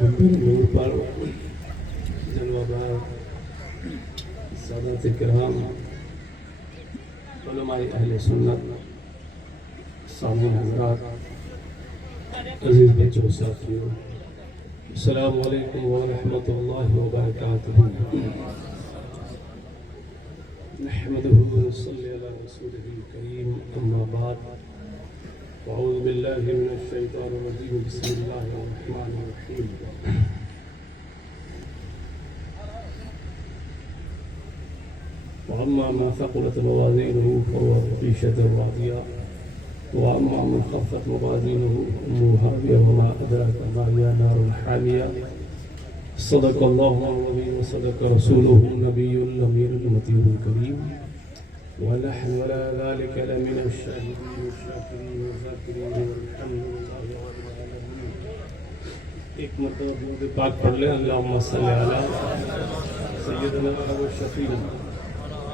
نور پر جلوہ بار سادات کرام، علماء اہل سنت، سامعین حضرات، عزیز بچوں ساتھیوں، السلام علیکم ورحمۃ اللہ وبرکاتہ۔ نحمده ونصلي على رسوله الكريم، اما بعد، اعوذ باللہ من الشیطان الرجیم، بسم اللہ الرحمن الرحیم۔ وأما ما ثقلت موازينه فهو في عيشة راضية، وأما من خفت موازينه فأمه هاوية وما أدراك ما هي نار حامية۔ صدق الله العظيم وصدق رسوله النبي الأمين الأمي الكريم، ونحن على ذلك لمن الشاهدين والشاكرين والذاكرين والحمد لله رب العالمين۔ ایک مرتبہ درود پاک پڑھ لیں، اللہم صلی علی سیدنا و شفیعنا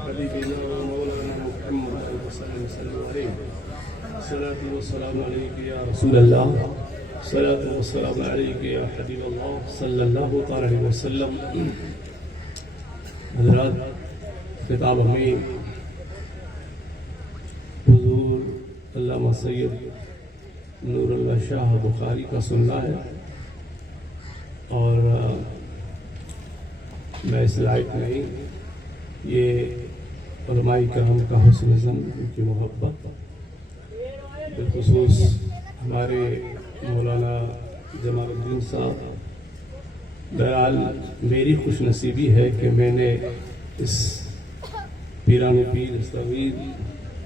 حبیبنا و مولانا محمد صلی اللہ علیہ وسلم، صلاۃ و سلام علیک یا رسول اللہ، صلاۃ و سلام علیک یا حبیب اللہ صلی اللہ علیہ وسلم۔ حضرات، خطاب ہمیں حضور علامہ سید نور اللہ شاہ بخاری کا سننا ہے، اور میں اس لائق نہیں، یہ علماء کرام کا حسن ظن، ان کی محبت، بالخصوص ہمارے مولانا جمال الدین صاحب۔ بہرحال میری خوش نصیبی ہے کہ میں نے اس پیران پیر استغیر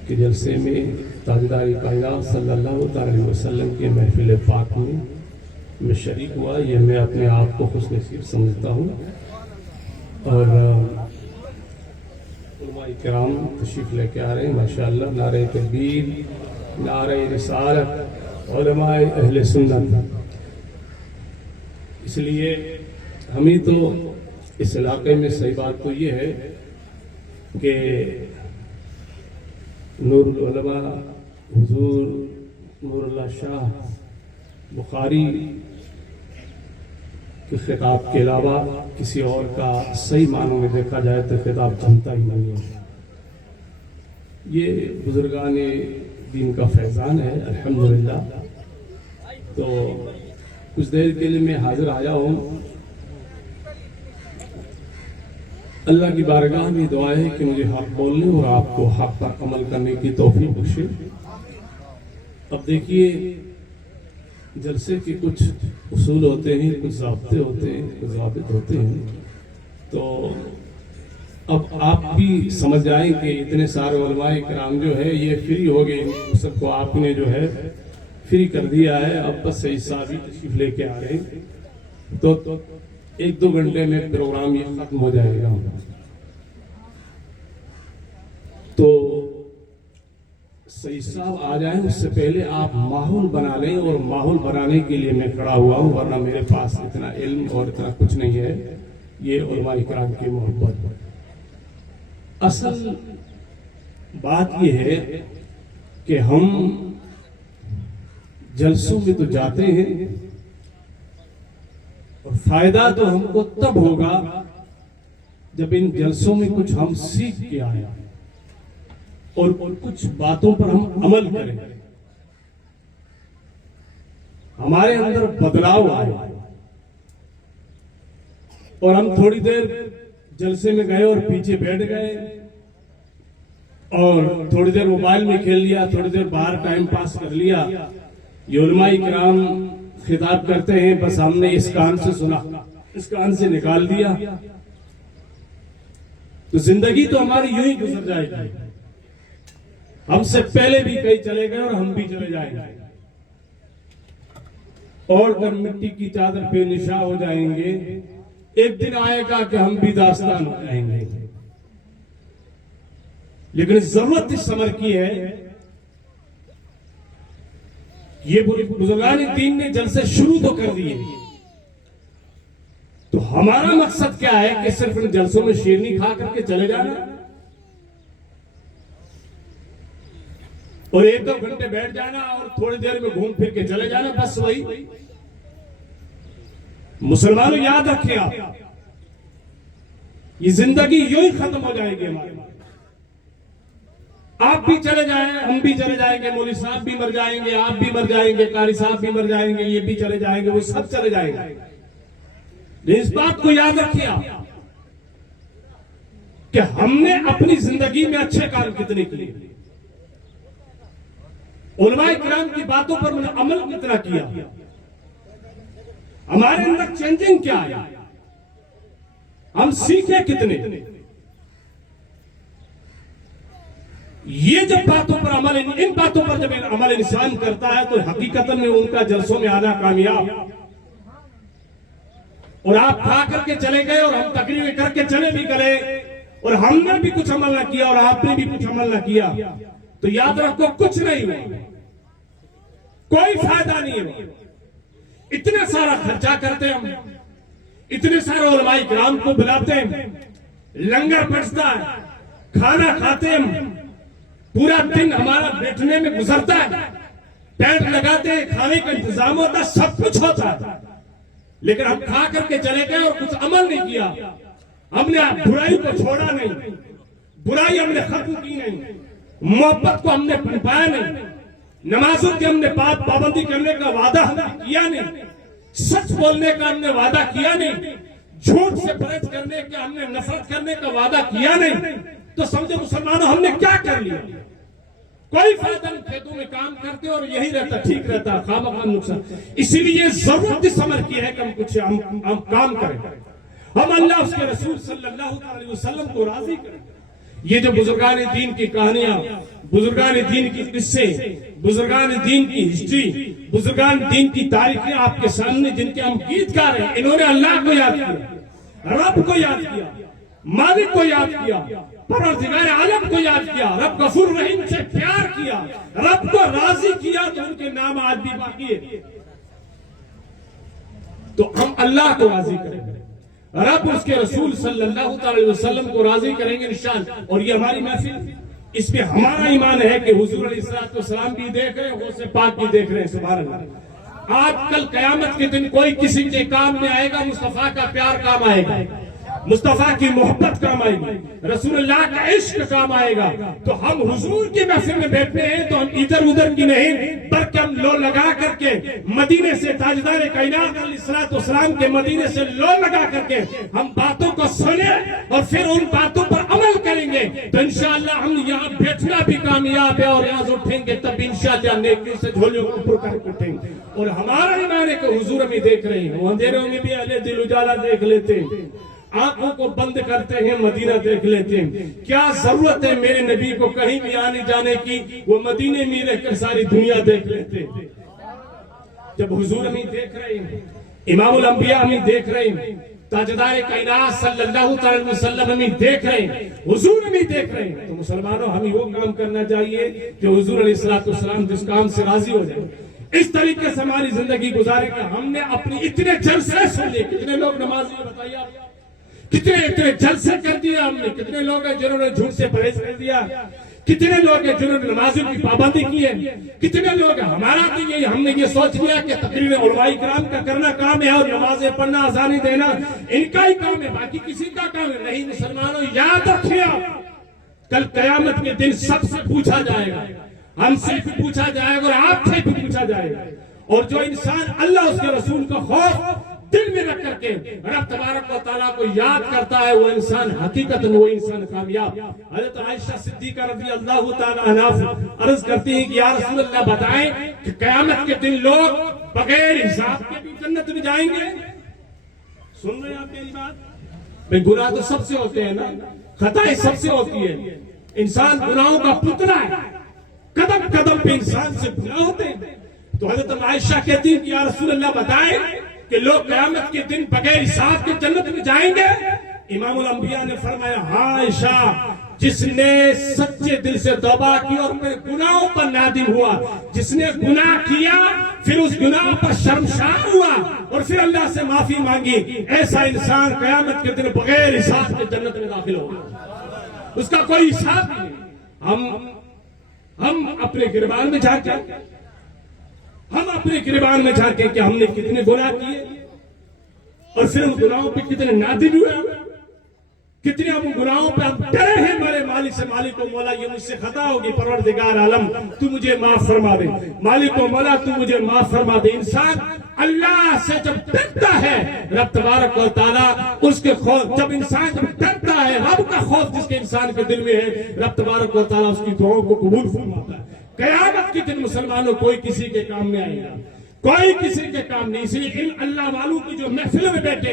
کے جلسے میں تاجدار کائنات صلی اللہ علیہ وسلم کے محفل پاک میں شریک ہوا۔ یہ میں اپنے آپ کو خوش نصیب سمجھتا ہوں۔ اور علماء کرام تشریف لے کے آ رہے ہیں، ماشاءاللہ، نعرہ تکبیر، نعرہ رسالت، علماء اہل سنت۔ اس لیے ہمیں تو اس علاقے میں صحیح بات تو یہ ہے کہ نور العلماء حضور نور اللہ شاہ بخاری کے خطاب کے علاوہ کسی اور کا صحیح معنوں میں دیکھا جائے تو خطاب جمتا ہی نہیں ہے۔ یہ بزرگان دین کا فیضان ہے، الحمدللہ۔ تو کچھ دیر کے لیے میں حاضر آیا ہوں۔ اللہ کی بارگاہ میں دعا ہے کہ مجھے حق بولنے اور آپ کو حق پر عمل کرنے کی توفیق بخشے۔ اب دیکھیے، جلسے کے کچھ اصول ہوتے ہیں، کچھ ضابطے ہوتے ہیں، کچھ ضابط ہوتے ہیں، تو اب آپ بھی سمجھ جائیں کہ اتنے سارے علماء کرام جو ہے یہ فری ہو گئے، سب کو آپ نے جو ہے فری کر دیا ہے۔ اب بس سید صاحب ہی تشریف لے کے آ رہے ہیں، تو 1-2 گھنٹے میں پروگرام یہ ختم ہو جائے گا۔ تو سید صاحب آ جائیں اس سے پہلے آپ ماحول بنا لیں، اور ماحول بنانے کے لیے میں کھڑا ہوا ہوں، ورنہ میرے پاس اتنا علم اور اتنا کچھ نہیں ہے۔ یہ علماء کرام کی محبت۔ اصل بات یہ ہے کہ ہم جلسوں میں تو جاتے ہیں، اور فائدہ تو ہم کو تب ہوگا جب ان جلسوں میں کچھ ہم سیکھ کے آئیں اور کچھ باتوں پر ہم عمل کریں، ہمارے اندر بدلاؤ آئے۔ اور ہم تھوڑی دیر جلسے میں گئے اور پیچھے بیٹھ گئے، اور تھوڑی دیر موبائل میں کھیل لیا، تھوڑی دیر باہر ٹائم پاس کر لیا۔ یہ علماء کرام خطاب کرتے ہیں، بس ہم نے اس کان سے سنا، اس کان سے نکال دیا، تو زندگی تو ہماری یوں ہی گزر جائے گی۔ ہم سے پہلے بھی کئی چلے گئے اور ہم بھی چلے جائیں گے، اور جب مٹی کی چادر پہ نشاں ہو جائیں گے، ایک دن آئے گا کہ ہم بھی داستان ہو جائیں گے۔ لیکن ضرورت اس عمر کی ہے، یہ بزرگان دین نے جلسے شروع تو کر دیے، تو ہمارا مقصد کیا ہے کہ صرف ان جلسوں میں شیرنی کھا کر کے چلے جانا، اور 1-2 گھنٹے بیٹھ جانا اور تھوڑی دیر میں گھوم پھر کے چلے جانا، بس وہی۔ مسلمانوں یاد رکھیں آپ، یہ زندگی یوں ہی ختم ہو جائے گی ہماری، آپ بھی چلے جائیں، ہم بھی چلے جائیں گے، مولوی صاحب بھی مر جائیں گے، آپ بھی مر جائیں گے، قاری صاحب بھی مر جائیں گے، یہ بھی چلے جائیں گے، وہ سب چلے جائیں گے۔ اس بات کو یاد رکھیں آپ کہ ہم نے اپنی زندگی میں اچھے کام کتنے کیے، علماء کرام کی باتوں پر عمل کتنا کیا، ہمارے اندر چینجنگ کیا ہے، ہم سیکھے کتنے۔ یہ جب باتوں پر عمل، ان باتوں پر جب عمل انسان کرتا ہے تو حقیقت میں ان کا جلسوں میں آنا کامیاب۔ اور آپ کھا کر کے چلے گئے اور ہم تقریریں کر کے چلے بھی گئے اور ہم نے بھی کچھ عمل نہ کیا اور آپ نے بھی کچھ عمل نہ کیا تو یاد رکھو کچھ نہیں ہوا، کوئی فائدہ نہیں ہے۔ اتنا سارا خرچہ کرتے ہم، اتنے سارے علماء کرام کو بلاتے ہیں، لنگر پڑتا ہے، کھانا کھاتے ہیں، پورا دن ہمارا بیٹھنے میں گزرتا ہے، ٹینٹ لگاتے ہیں، کھانے کا انتظام ہوتا ہے، سب کچھ ہوتا ہے، لیکن ہم کھا کر کے چلے گئے اور کچھ عمل نہیں کیا۔ ہم نے برائی کو چھوڑا نہیں، برائی ہم نے ختم کی نہیں، محبت کو ہم نے پنپایا نہیں، نمازوں کی ہم نے پابندی کرنے کا وعدہ ہم نے کیا نہیں، سچ بولنے کا ہم نے وعدہ کیا نہیں، جھوٹ سے پرہیز کرنے کا ہم نے نفرت کرنے کا وعدہ کیا نہیں، تو سمجھے مسلمانوں ہم نے کیا کر لیا؟ کوئی فائدہ نہیں، کھیتوں میں کام کرتے اور یہی رہتا، ٹھیک رہتا، خواہ نقصان۔ اسی لیے ضرورت اس عمل کی ہے کہ ہم کچھ ہم کام کریں، ہم اللہ اس کے رسول صلی اللہ علیہ وسلم کو راضی کریں۔ یہ جو بزرگان دین کی کہانیاں، بزرگان دین کی قصے، بزرگان دین کی ہسٹری، بزرگان دین کی تاریخیں آپ کے سامنے جن کے ہم گیت گا رہے ہیں، انہوں نے اللہ کو یاد کیا، رب کو یاد کیا، مالک کو یاد کیا، پروردگار عالم کو یاد کیا، رب غفور رحیم سے پیار کیا، رب کو راضی کیا، تو ان کے نام آج بھی باقی ہے۔ تو ہم اللہ کو راضی کریں گے، رب اس کے رسول صلی اللہ علیہ وسلم کو راضی کریں گے انشاءاللہ۔ اور یہ ہماری محفل، اس میں ہمارا ایمان ہے کہ حضور علیہ السلام بھی دیکھ رہے ہیں، غوث پاک بھی دیکھ رہے ہیں، سبحان اللہ۔ آج کل قیامت کے دن کوئی کسی کے کام میں آئے گا، مصطفیٰ کا پیار کام آئے گا، مصطفیٰ کی محبت کام آئے گی، رسول اللہ کا عشق کام آئے گا۔ تو ہم حضور کی محفل میں بیٹھتے ہیں تو ہم ادھر ادھر کی نہیں بلکہ ہم لو لگا کر کے مدینے سے، تاجدار کائنات علیہ السلام کے مدینے سے لو لگا کر کے ہم باتوں کو سنیں اور پھر ان باتوں پر عمل کریں گے تو انشاءاللہ ہم یہاں بیٹھنا بھی کامیاب ہے، اور یہاں اٹھیں گے تب انشاءاللہ نیکیوں سے جھولیوں کو اوپر کر کے اٹھیں گے۔ اور ہمارا ایمان ہے کہ حضور ہمیں دیکھ رہے ہیں، اندھیروں میں بھی اہل دل اجالا دیکھ لیتے ہیں، آنکھوں کو بند کرتے ہیں، مدینہ دیکھ لیتے ہیں۔ کیا ضرورت ہے میرے نبی کو کہیں بھی آنے جانے کی، وہ مدینے میں رہ کر ساری دنیا دیکھ لیتے ہیں۔ جب حضور ہمیں دیکھ رہے ہیں، امام الانبیاء ہمیں دیکھ رہے ہیں، تاجدار کائنات صلی اللہ علیہ وسلم ہمیں دیکھ رہے ہیں، حضور ہمیں دیکھ رہے ہیں، تو مسلمانوں ہمیں وہ کام کرنا چاہیے جو حضور علیہ السلام جس کام سے راضی ہو جائے، اس طریقے سے ہماری زندگی گزارے گا۔ ہم نے اپنی اتنے جلسے سن لیے، کتنے لوگ نمازی ہیں بتائیے آپ، کتنے جلسے کر دیا ہم نے، کتنے لوگ ہیں جنہوں نے جھوٹ سے پرہیز کر دیا، کتنے لوگ ہیں جنہوں نے نمازوں کی پابندی کی ہے، کتنے لوگ ہیں ہمارا تو یہ ہم نے یہ سوچ لیا کہ تقریر علماء کرام کا کرنا کام ہے اور نمازیں پڑھنا، اذانیں دینا ان کا ہی کام ہے، باقی کسی کا کام ہے نہیں۔ مسلمانوں یاد رکھیں، آپ کل قیامت کے دن سب سے پوچھا جائے گا، ہم سے بھی پوچھا جائے گا اور آپ سے بھی پوچھا جائے گا۔ اور جو انسان اللہ اس کے رسول کا خوف دل میں رکھ کر کے رب تبارک و تعالیٰ کو یاد کرتا ہے، وہ انسان حقیقت میں وہ انسان کامیاب۔ حضرت عائشہ صدیقہ رضی اللہ تعالیٰ عنہا عرض کرتی ہیں کہ یا رسول اللہ بتائیں کہ قیامت کے دن لوگ بغیر حساب کے بھی جنت میں جائیں گے؟ سن رہے ہیں آپ میری بات؟ بھئی گناہ تو سب سے ہوتے ہیں نا، خطائیں سب سے ہوتی ہے، انسان گناہوں کا پتلا ہے، قدم قدم پہ انسان سے گناہ ہوتے ہیں۔ تو حضرت عائشہ کہتی ہیں کہ یا رسول اللہ بتائیں کہ لوگ قیامت کے دن بغیر حساب کے جنت میں جائیں گے؟ امام الانبیاء نے فرمایا ہاں عائشہ، جس نے سچے دل سے توبہ کی اور پھر گناہوں پر نادم ہوا، جس نے گناہ کیا پھر اس گناہ پر شرمسار ہوا اور پھر اللہ سے معافی مانگی، ایسا انسان قیامت کے دن بغیر حساب کے جنت میں داخل ہوگا، اس کا کوئی حساب نہیں۔ ہم اپنے گریبان میں جھانکیں کہ ہم نے کتنے گناہ کیے، اور پھر ان گناہوں پہ کتنے نادم ہوئے، کتنے ان گناہوں پہ ہم ڈرے ہیں میرے مالک سے، مالک و مولا یہ مجھ سے خطا ہوگی، پروردگار عالم تو مجھے معاف فرما دے، مالک و مولا تو مجھے معاف فرما دے۔ انسان اللہ سے جب ڈرتا ہے رب تبارک و تعالیٰ اس کے خوف، جب انسان جب ڈرتا ہے رب کا خوف جس کے انسان کے دل میں ہے، رب تبارک و تعالیٰ اس کی دعاؤں کو قبول فرماتا ہے۔ قیامت کے دن مسلمانوں کوئی کسی کے کام نہیں آئے گا، کوئی کسی کے کام نہیں، اس لیے ان اللہ والوں کی جو محفل میں بیٹھے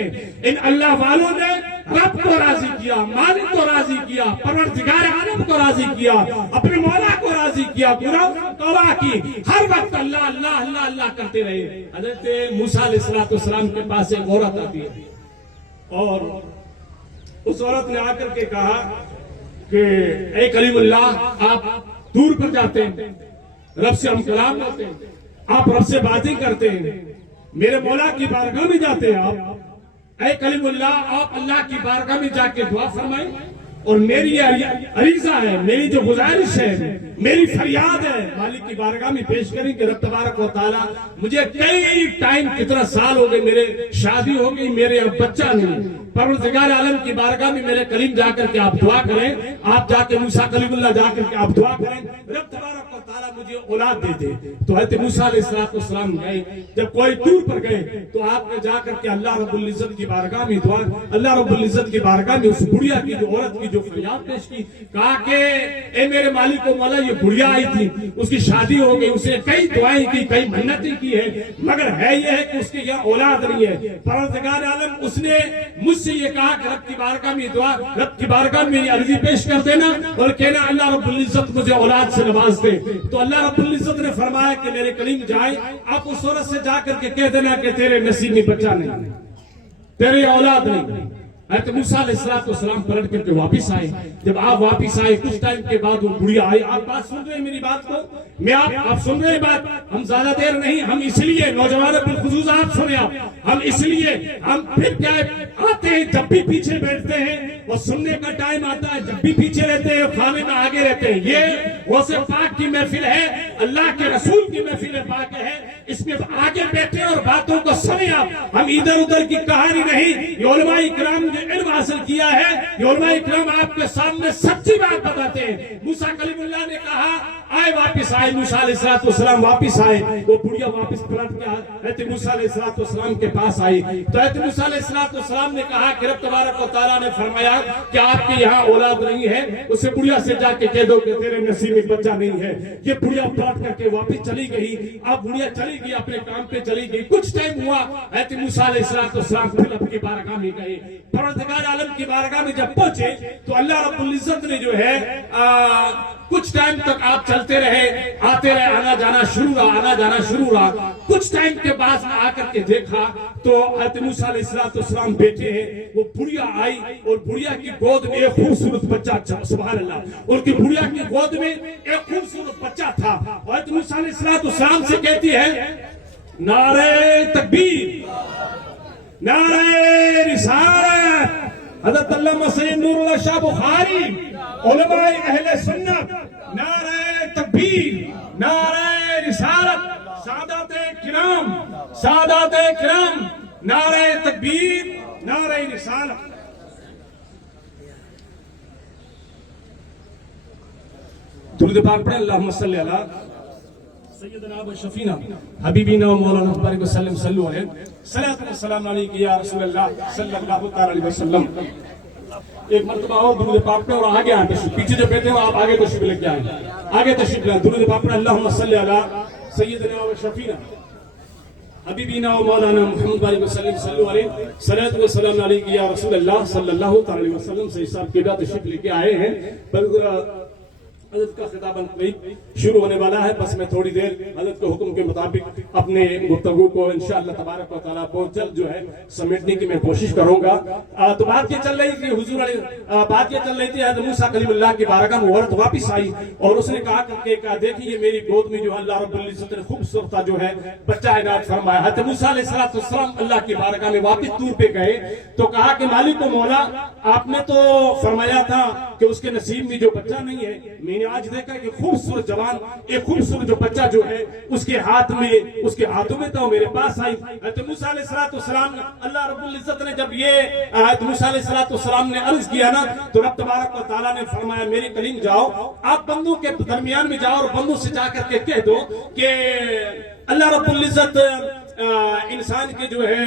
ان اللہ والوں نے رب کو راضی کیا، مالک کو راضی کیا، پروردگار عالم کو راضی کیا، اپنے مولا کو راضی کیا، گناہوں سے توبہ کی، ہر وقت اللہ اللہ اللہ اللہ کرتے رہے۔ حضرت موسیٰ علیہ السلام کے پاس ایک عورت آتی ہے اور اس عورت نے آ کر کے کہا کہ اے کلیم اللہ، آپ دور پر جاتے ہیں، رب سے ہم کلام کرتے ہیں، آپ رب سے باتیں کرتے ہیں، میرے مولا کی بارگاہ میں جاتے ہیں آپ، اے کلیم اللہ آپ اللہ کی بارگاہ میں جا کے دعا فرمائیں، اور میری یہ عریضہ ہے، میری جو گزارش ہے، میری فریاد ہے، مالک کی بارگاہ میں پیش کریں کہ رب تبارک و تعالیٰ مجھے کئی ٹائم کتنا سال ہو گئے، میرے شادی ہو گئی، میرے اب بچہ نہیں، پروردگار عالم کی بارگاہ میں میرے کریم جا کر کے آپ دعا کریں، آپ جا کے موسیٰ کلیم اللہ جا کر کے آپ دعا کریں، رب تبارک و تعالیٰ مجھے اولاد دے دے۔ تو حضرت موسیٰ علیہ السلام گئے، جب کوئی دور پر گئے تو آپ نے جا کر کے اللہ رب العزت کی بارگاہ میں دعا، اللہ رب العزت کی بارگاہ میں اس بڑھیا کی جو عورت کی جو فریاد پیش کی، کہا کہ اے میرے مالک و مولا یہ بڑھیا آئی تھی، اس کی شادی ہو گئی، اسے کئی دعائیں کی، کئی منتیں کی ہے، مگر ہے یہ ہے کہ اس کے یہاں اولاد نہیں ہے۔ پروردگار عالم اس نے مجھ سے یہ کہا کہ رب کی بارگاہ میں دعا، رب کی بارگاہ میں میری عرضی پیش کر دینا اور کہنا اللہ رب العزت مجھے اولاد سے نواز دے۔ تو اللہ رب العزت نے فرمایا کہ میرے کلیم جائے، آپ اس عورت سے جا کر کے کہہ دینا کہ تیرے نصیب میں بچہ نہیں، تیرے اولاد نہیں۔ حضرت موسیٰ علیہ السلام پلٹ کر کے واپس آئے، جب آپ واپس آئے کچھ ٹائم کے بعد وہ بڑھیا آئی۔ آپ بات سن رہے ہیں میری بات کو، میں آپ سن رہے ہیں بات، ہم زیادہ دیر نہیں، ہم اس لیے نوجوانوں بالخصوص آپ سنیں، ہم اس لیے ہم پھر کیا آتے ہیں جب بھی پیچھے بیٹھتے ہیں اور سننے کا ٹائم آتا ہے جب بھی پیچھے رہتے ہیں، کھانے میں آگے رہتے ہیں۔ یہ غوث پاک کی محفل ہے، اللہ کے رسول کی محفل پاک ہے، اس میں آگے بیٹھے اور باتوں کو سنیں آپ، ہم ادھر ادھر کی کہانی نہیں۔ یہ علماء اکرام نے علم حاصل کیا ہے، یہ علماء اکرام آپ کے سامنے سچی بات بتاتے ہیں۔ موسیٰ کلیم اللہ نے کہا آئے، واپس آئے، موسیٰ علیہ السلام واپس آئے، وہ بڑھیا واپس پلٹ کے حضرت موسیٰ علیہ السلام کے پاس آئی، تو حضرت موسیٰ علیہ السلام نے کہا کہ رب تبارک و تعالیٰ نے فرمایا کہ آپ کے یہاں اولاد نہیں ہے، اسے بڑھیا سے جا کے کہہ دو کہ تیرے نصیب میں بچہ نہیں ہے۔ یہ بڑھیا پلٹ کر کے واپس چلی گئی، اب بڑھیا چلی گئی، اپنے کام پہ چلی گئی۔ کچھ ٹائم ہوا، حضرت موسیٰ علیہ السلام پھر اپنی بارگاہ میں گئے، پروردگار عالم کی بارگاہ میں جب پہنچے تو اللہ رب العزت نے جو ہے کچھ ٹائم تک آپ چلتے رہے، آتے رہے، آنا جانا شروع رہا۔ کچھ ٹائم کے بعد آ کر کے دیکھا تو حضرت موسیٰ علیہ السلام بیٹھے ہیں، وہ بڑھیا آئی اور بڑھیا کی گود میں ایک خوبصورت بچہ، سبحان اللہ، ان کی بڑھیا کی گود میں ایک خوبصورت بچہ تھا۔ حضرت موسیٰ علیہ السلام سے کہتی ہے نعرہ تکبیر، نعرہ رسالت۔ حضرت علامہ سید نور اللہ شاہ بخاری، علماء اہل سنت، نعرہ تکبیر، نعرہ رسالت، سادات کرام، نعرہ تکبیر، نعرہ رسالت۔ درود پاک پڑھیں، اللہم صلی علی سیدنا و شفینا حبیبینا و مولانا بارک وسلم، صلو علیہ صلاۃ و سلام علیک یا رسول اللہ صلی اللہ علیہ وسلم۔ ایک مرتبہ اور درود پاک پہ اور آگے آئیں، پیچھے جو بیٹھے ہو آپ آگے تشریف لے کے آئیں، آگے تشریف لائیں۔ درود پاک پہ اللہم صلی علی سیدنا و شفینا حبیبینا و مولانا محمد بارک وسلم، صلو علیہ صلاۃ و سلام علیک یا رسول اللہ صلی اللہ علیہ وسلم۔ سے صاحب کے بعد تشریف لے کے آئے ہیں، حضرت کا خطاب شروع ہونے والا ہے، بس میں تھوڑی دیر حضرت کے حکم کے مطابق اپنے گفتگو کو انشاءاللہ تبارک و تعالیٰ بہت جلد جو ہے سمیٹنے کی میں کوشش کروں گا۔ تو بات یہ چل رہی تھی حضور بات یہ چل رہی تھی حضرت موسیٰ کلیم اللہ کی بارگاہ میں عورت واپس آئی اور اس نے کہا کہ دیکھیے میری گود میں جو اللہ رب العزت نے خوبصورت جو ہے بچہ عنایت فرمایا۔ حضرت موسیٰ علیہ السلام اللہ کی بارگاہ میں واپس طور پہ گئے تو کہا کہ مالک و مولا، آپ نے تو فرمایا تھا کہ اس کے نصیب میں جو بچہ نہیں ہے. میں نے آج دیکھا کہ خوبصورت جوان ایک خوبصورت جو بچہ جو ہے اس کے ہاتھوں میں تو میرے پاس آئی حضرت موسیٰ علیہ السلام نے. اللہ رب العزت نے جب یہ حضرت موسیٰ علیہ السلام نے عرض کیا نا تو رب تبارک و تعالیٰ نے فرمایا میری کلیم جاؤ آپ بندوں کے درمیان میں جاؤ اور بندوں سے جا کر کے کہہ دو کہ اللہ رب العزت انسان کے جو ہے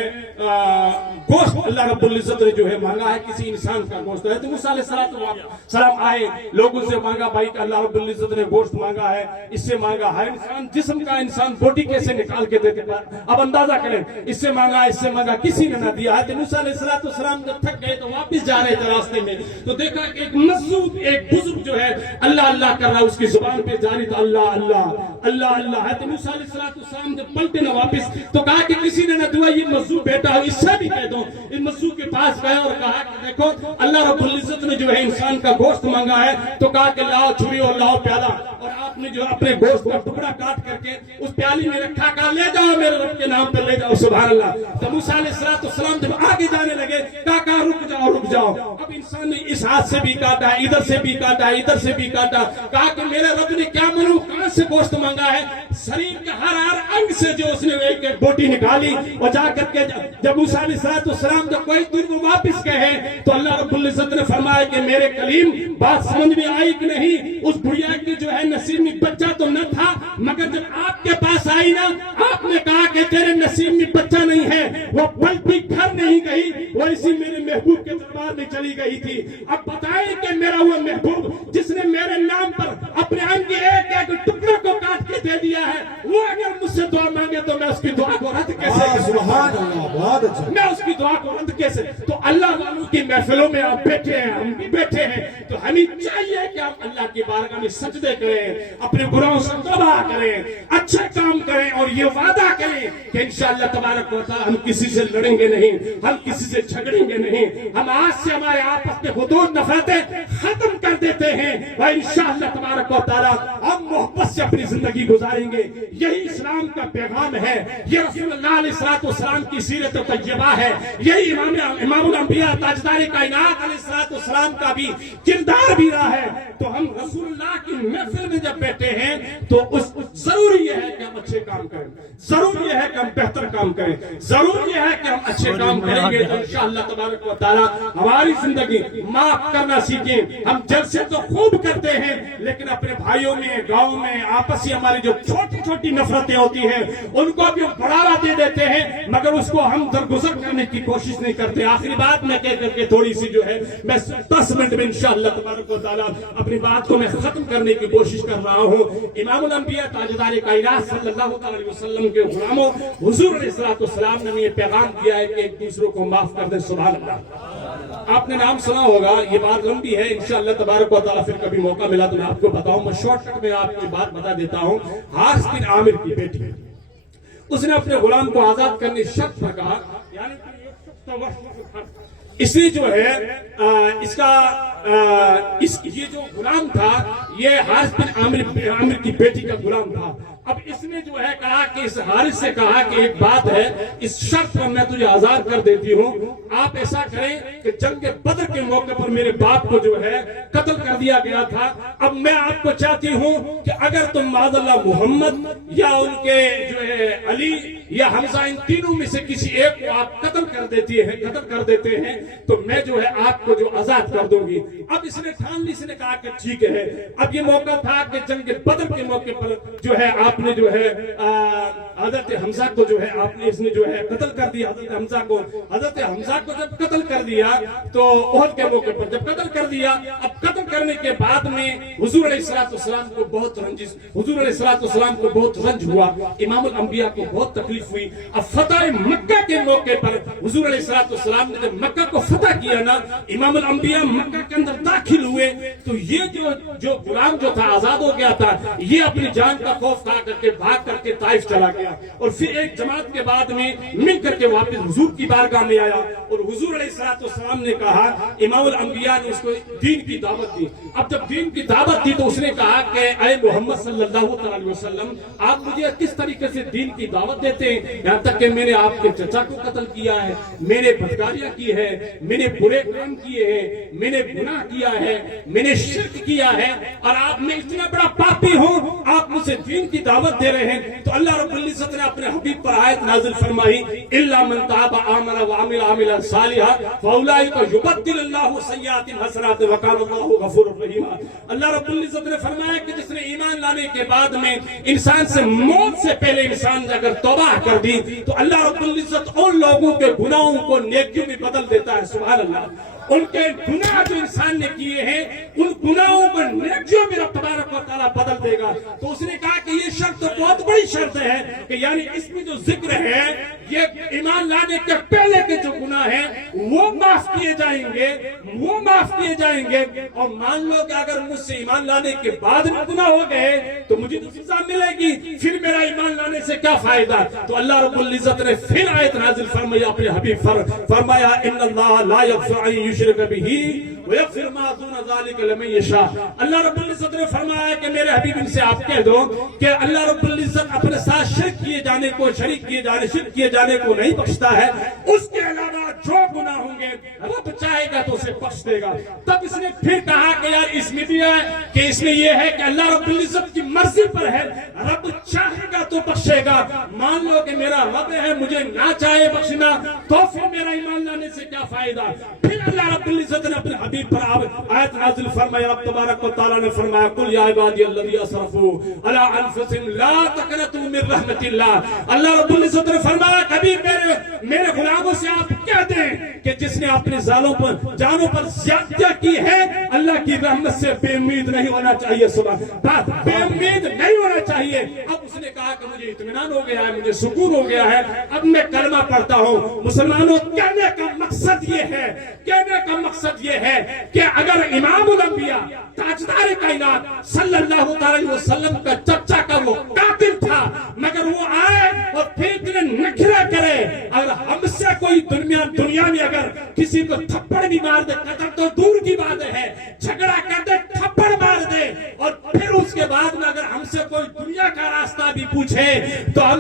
گوشت اللہ رب العزت نے جو ہے مانگا ہے کسی انسان کا گوشت ہے. تو موسیٰ علیہ السلام آئے لوگوں سے مانگا بھائی کہ اللہ رب العزت نے گوشت مانگا ہے اس سے مانگا ہے انسان جسم کا انسان بوٹی کیسے نکال کے دیتے اب اندازہ کریں اس سے مانگا کسی نے نہ دیا ہے. تو موسیٰ علیہ السلام جب تھک گئے تو واپس جا رہے تھے راستے میں تو دیکھا کہ ایک مزدور ایک بزرگ جو ہے اللہ اللہ کر رہا اس کی زبان پہ جاری تھا اللہ اللہ اللہ اللہ ہے. تو موسیٰ علیہ السلام جب پلٹے نہ واپس تو کہا کہ کسی نے نہ دعا یہ مزدور بیٹا ہو اس سے بھی کہہ دو. اس مزدور کے پاس گئے اور کہا کہ دیکھو اللہ رب العزت نے جو ہے انسان کا گوشت مانگا ہے. تو کہا کہ لاؤ چھری اور لاؤ پیالہ اور آپ نے جو اپنے گوشت کا ٹکڑا کاٹ کر کے اس پیالی میں رکھا کہا لے جاؤ میرے رب کے نام پر لے جاؤ سبحان اللہ. تو موسیٰ علیہ السلام جب آگے جانے لگے کہا رک جاؤ. اب انسان نے اس ہاتھ سے بھی کاٹا ادھر سے بھی کاٹا ادھر سے بھی کاٹا. کہا کہ میرے رب نے کیا معلوم کہاں سے گوشت مانگا ہے. شریر کے ہر انگ سے جو اس نے ایک ایک بوٹی نکالی اور جا کر کے جب موسیٰ علیہ السلام جب کوئی دور وہ واپس گئے تو اللہ رب العزت نے فرمایا کہ میرے کلیم بات سمجھ میں آئی کہ نہیں. اس بڑھیا کی جو ہے نصیب میں بچہ تو نہ تھا مگر جب آپ کے پاس آئی نا آپ نے کہا کہ تیرے نصیب میں بچہ نہیں ہے. وہ پل بھی گھر نہیں گئی وہ اسی میرے محبوب کے دربار میں چلی گئی تھی. اب بتائیں کہ میرا وہ محبوب جس نے میرے نام پر اپنے انگ کے ایک ایک ٹکڑے کو کاٹ کے دے دیا ہے وہ اگر مجھ سے دعا مانگے تو میں اس کی دعا کو رد کیسے سبحان اللہ بہت اچھا میں اس کی دعا کو رد کیسے. تو اللہ والوں کی محفلوں میں آپ بیٹھے ہیں ہم بھی بیٹھے ہیں تو ہمیں چاہیے کہ آپ اللہ کی بارگاہ میں سجدے کریں اپنے گناہوں سے توبہ کریں اچھے کام کریں اور یہ وعدہ کریں کہ انشاءاللہ تبارک و تعالی ہم کسی سے لڑیں گے نہیں ہم کسی سے جھگڑیں گے نہیں. ہم آج سے ہمارے آپس میں حدود نفرتیں ختم کر دیتے ہیں اور انشاءاللہ تبارک و تعالی ہم محبت سے اپنی زندگی گزاریں گے. یہی اسلام کا پیغام ہے یہ رسول اللہ علیہ السلام کی سیرت طیبہ ہے. یہی امام الانبیاء تاجدار کائنات علیہ السلام کا بھی کردار بھی رہا ہے. تو ہم رسول اللہ کی محفل میں جب بیٹھے ہیں تو ضروری یہ ہے کہ ہم اچھے کام کریں ضروری یہ ہے کہ ہم بہتر کام کریں ضروری یہ ہے کہ ہم اچھے کام کریں گے تو انشاءاللہ تبارک و تعالی ہماری زندگی معاف کرنا سیکھیں. ہم جلسے تو خوب کرتے ہیں لیکن اپنے بھائیوں میں گاؤں میں آپسی ہماری جو چھوٹی چھوٹی نفرتیں ہوتی ہیں ان کو بھی ہم بڑھاوا دے دیتے ہیں مگر اس کو ہم درگزر کرنے کی کوشش نہیں کرتے. آخری بات میں کہہ کر کے تھوڑی سی جو ہے میں 10 منٹ میں انشاءاللہ تبارک و تعالی اپنی بات کو میں ختم کرنے کی کوشش کر رہا ہوں. امام الانبیاء تاجدار کائنات صلی اللہ علیہ وسلم کے غلاموں حضور علیہ السلام نے یہ پیغام دیا ہے کہ ایک دوسروں کو معاف کر دیں سبحان اللہ. آپ نے نام سنا ہوگا یہ بات لمبی ہے انشاءاللہ تبارک و تعالی پھر کبھی موقع ملا تو میں آپ کو بتاؤں. میں شارٹ کٹ میں آپ کی بات بتا دیتا ہوں. حارث بن عامر کی بیٹی اس نے اپنے غلام کو آزاد کرنے شرط پر کہا یعنی اس نے جو ہے اس کا یہ جو غلام تھا یہ حارث بن عامر کی بیٹی کا غلام تھا. اب اس نے جو ہے کہا کہ اس حارث سے کہا کہ ایک بات ہے اس شرط پر میں تجھے آزاد کر دیتی ہوں آپ ایسا کریں کہ جنگ بدر کے موقع پر میرے باپ کو جو ہے قتل کر دیا گیا تھا. اب میں آپ کو چاہتی ہوں کہ اگر تم معاذ اللہ محمد یا ان کے جو ہے علی یا حمزہ ان تینوں میں سے کسی ایک کو آپ قتل کر دیتے ہیں تو میں جو ہے آپ کو جو آزاد کر دوں گی. اب اس نے ٹھان لی اس نے کہا کہ ٹھیک ہے. اب یہ موقع تھا کہ جنگ بدر کے موقع پر جو ہے آپ نے جو ہے حضرت حمزہ کو جو ہے آپ نے اس نے جو ہے قتل کر دیا. حضرت حمزہ کو جب قتل کر دیا تو احد کے موقع پر جب قتل کر دیا اب قتل کرنے کے بعد میں حضور علیہ السلام کو بہت رنج ہوا. امام الانبیاء کو بہت تکلیف ہوئی. اب فتح مکہ کے موقع پر حضور علیہ السلام نے جب مکہ کو فتح کیا نا امام الانبیاء مکہ کے اندر داخل ہوئے تو یہ جو غلام جو تھا آزاد ہو گیا تھا یہ اپنی جان کا خوف تھا کر کے بھاگ کر کے طائف چلا گیا اور پھر ایک جماعت کے بعد میں مل کر کے واپس حضور کی بارگاہ میں آیا اور حضور علیہ السلام نے کہا، امام الانبیاء نے اس کو دین کی دعوت دی۔ اب جب دین کی دعوت دی تو اس نے کہا کہ اے محمد صلی اللہ علیہ وسلم، آپ مجھے کس طریقے سے دین کی دعوت دیتے ہیں؟ یہاں تک کہ میں نے آپ کے چچا کو قتل کیا ہے، میں نے بدکاریاں کی ہے، میں نے برے کام کیے ہیں، میں نے گناہ کیا ہے، میں نے شرک کیا ہے، اور آپ میں اتنا بڑا پاپی ہوں، آپ مجھے دین کی دعوت دے رہے ہیں۔ تو اللہ رب العزت نے اپنے حبیب پر آیت نازل فرمائی، الا من تاب آمن وعمل عملا صالحا فاولئک یبدل اللہ سیئات حسنات وکان اللہ غفور رحیم۔ اللہ رب العزت نے فرمایا کہ جس نے ایمان لانے کے بعد میں انسان سے موت سے پہلے انسان نے اگر توبہ کر دی تو اللہ رب العزت ان لوگوں کے گناہوں کو نیکیوں میں بدل دیتا ہے۔ سبحان اللہ۔ ان کے گناہ جو انسان نے کیے ہیں ان گناہوں کو نیکیوں میں رب تبارک و تعالیٰ بدل دے گا۔ تو اس نے کہا کہ یہ شرط تو بہت بڑی شرط ہے کہ یعنی اس میں جو ذکر ہے یہ ایمان لانے کے پہلے کے جو گناہ ہیں وہ معاف کیے جائیں گے، وہ معاف کیے جائیں گے، اور مان لو کہ اگر مجھ سے ایمان لانے کے بعد میں گناہ ہو گئے تو مجھے تو سزا ملے گی، پھر میرا ایمان لانے سے کیا فائدہ؟ تو اللہ رب العزت نے پھر آیت نازل فرمایا اپنے حبیب فرمایا ان اللہ لا یغفر ان یشرک بہ ویغفر ما دون ذلک لمن یشاء۔ اللہ رب العزت نے فرمایا کہ میرے حبیب ان سے آپ کہہ دو کہ اللہ رب العزت اپنے ساتھ شرک کیے جانے کو، شرک کیے جانے کو نہیں بخشتا ہے، اس کے علاوہ جو گناہ ہوں گے رب چاہے گا تو اسے بخش دے گا۔ تب اس نے پھر کہا کہ یار اس میں بھی ہے کہ اس میں یہ ہے کہ اللہ رب العزت کی مرضی پر ہے، رب چاہے گا تو بخشے گا۔ مان لو کہ میرا رب ہے مجھے نہ چاہے بخشنا تو پھر میرا ایمان لانے سے کیا فائدہ؟ پھر اللہ رب العزت نے اپنے حبیب پر آیت نازل فرمایا، رب تبارک و تعالیٰ نے فرمایا قل یا عبادی الذین اسرفوا علی انفسہم لا تقنطوا من رحمت اللہ۔ اللہ رب العزت نے فرمایا کبھی میرے غلاموں سے آپ کہہ دیں کہ جس نے اپنے جانوں پر زیادتیاں کی ہے اللہ کی رحمت سے بے امید نہیں ہونا چاہیے۔ بے امید نہیں ہونا چاہیے۔ اب اس نے کہا کہ مجھے اطمینان ہو گیا ہے، مجھے سکون ہو گیا ہے، اب میں کلمہ پڑھتا ہوں۔ مسلمانوں کہنے کا مقصد یہ ہے کہ اگر امام الانبیاء تاجدار کائنات صلی اللہ علیہ وسلم کا چچا کا وہ قاتل تھا مگر وہ آئے اور پھر اتنے نخرے کرے، اگر ہم سے کوئی دنیا میں اگر کسی کو تھپڑ بھی مار دے، قتل تو دور کی بات ہے، جھگڑا کر دے تھپڑ مار دے، اور پھر اس کے بعد میں اگر ہم سے کوئی دنیا کا راستہ بھی پوچھے تو ہم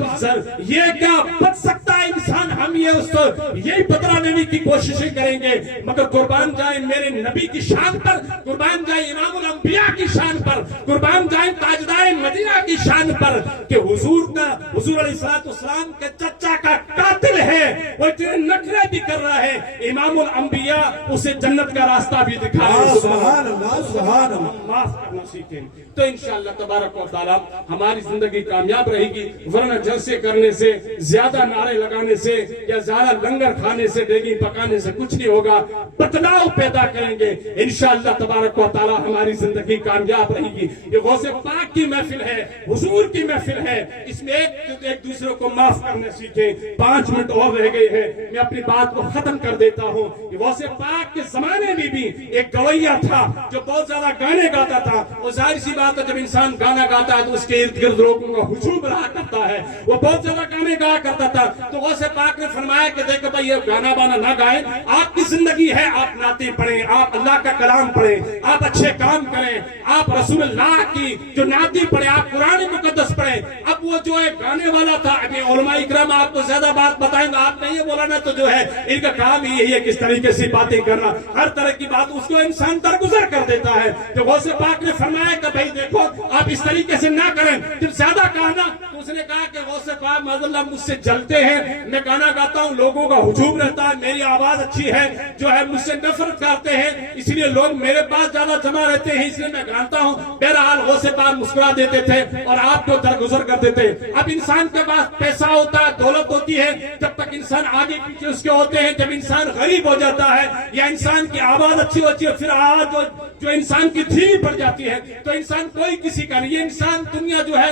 یہ کیا بچ سکتا ہے انسان، ہم یہ اس کو یہی بدلہ لینے کی کوششیں کریں گے۔ مگر قربان جائیں میرے نبی کی شان پر، قربان جائیں امام الانبیاء کی شان پر، قربان جائیں تاجدار مدینہ کی شان پر کہ حضور علیہ السلام کے چچا کا قاتل ہے، وہ اتنے نخرے بھی کر رہا ہے، امام الانبیاء اسے جنت کا راستہ بھی دکھا رہے ہیں۔ سبحان اللہ، سبحان اللہ۔ معاف کرنا سیکھیں تو انشاءاللہ تبارک و تعالی ہماری زندگی کامیاب رہے گی، ورنہ جلسے کرنے سے، زیادہ نعرے لگانے سے یا زیادہ لنگر کھانے سے، دیگی پکانے سے کچھ نہیں ہوگا۔ بدلاؤ پیدا کریں گے انشاءاللہ تبارک و تعالی ہماری زندگی کامیاب رہے گی۔ یہ غوث پاک کی محفل ہے، حضور کی محفل ہے، اس میں ایک دوسرے کو معاف کرنا سیکھیں۔ 5 منٹ اور رہ گئے ہیں، میں اپنی بات کو ختم کر دیتا ہوں۔ غوث پاک کے زمانے میں بھی ایک گویہ تھا جو بہت زیادہ گانے گاتا تھا، اور ظاہر سی بات ہے جب انسان گانا گاتا ہے تو اس کے ارد گرد لوگوں کا ہجوم رہا کرتا ہے، وہ بہت زیادہ گانے گایا کرتا تھا۔ تو غوث پاک نے فرمایا کہ دیکھو بھائی یہ گانا بانا نہ گائیں، آپ کی زندگی ہے، آپ نعتیں پڑھیں، آپ اللہ کا کلام پڑھیں، آپ اچھے کام کریں، آپ رسول اللہ کی جو نعتیں پڑھیں، آپ قرآن مقدس پڑھیں۔ اب وہ جو ہے گانے والا تھا، علماء اکرام آپ کو زیادہ بات بتائیں گے، آپ نے یہ بولا نا تو جو ہے ان کا کام ہی یہی ہے کس طریقے سے باتیں کرنا، ہر طرح کی بات اس کو انسان درگزر کر دیتا ہے۔ تو غوث پاک نے فرمایا کہ بھائی دیکھو آپ اس طریقے سے نہ کریں، جب زیادہ کہا نا تو اس نے کہا کہ غوث پاک معاذ اللہ مجھ سے جلتے ہیں، میں گانا گاتا ہوں لوگوں کا ہجوم رہتا ہے، میری آواز اچھی ہے، جو ہے مجھ سے نفرت کرتے ہیں اس لیے لوگ میرے پاس زیادہ جمع رہتے ہیں، اس لیے میں گاتا ہوں۔ بہرحال غوث پاک مسکرا دیتے تھے اور آپ کو درگزر کر دیتے۔ اب انسان کے پاس پیسہ ہوتا ہے، دولت ہوتی ہے، جب تک انسان آگے پیچھے اس کے ہوتے ہیں، جب انسان غریب ہو جاتا ہے یا انسان کی آواز اچھی ہوتی ہے، پھر آواز جو انسان کی دھیمی پڑ جاتی ہے تو انسان کوئی کسی کا نہیں۔ یہ انسان دنیا جو ہے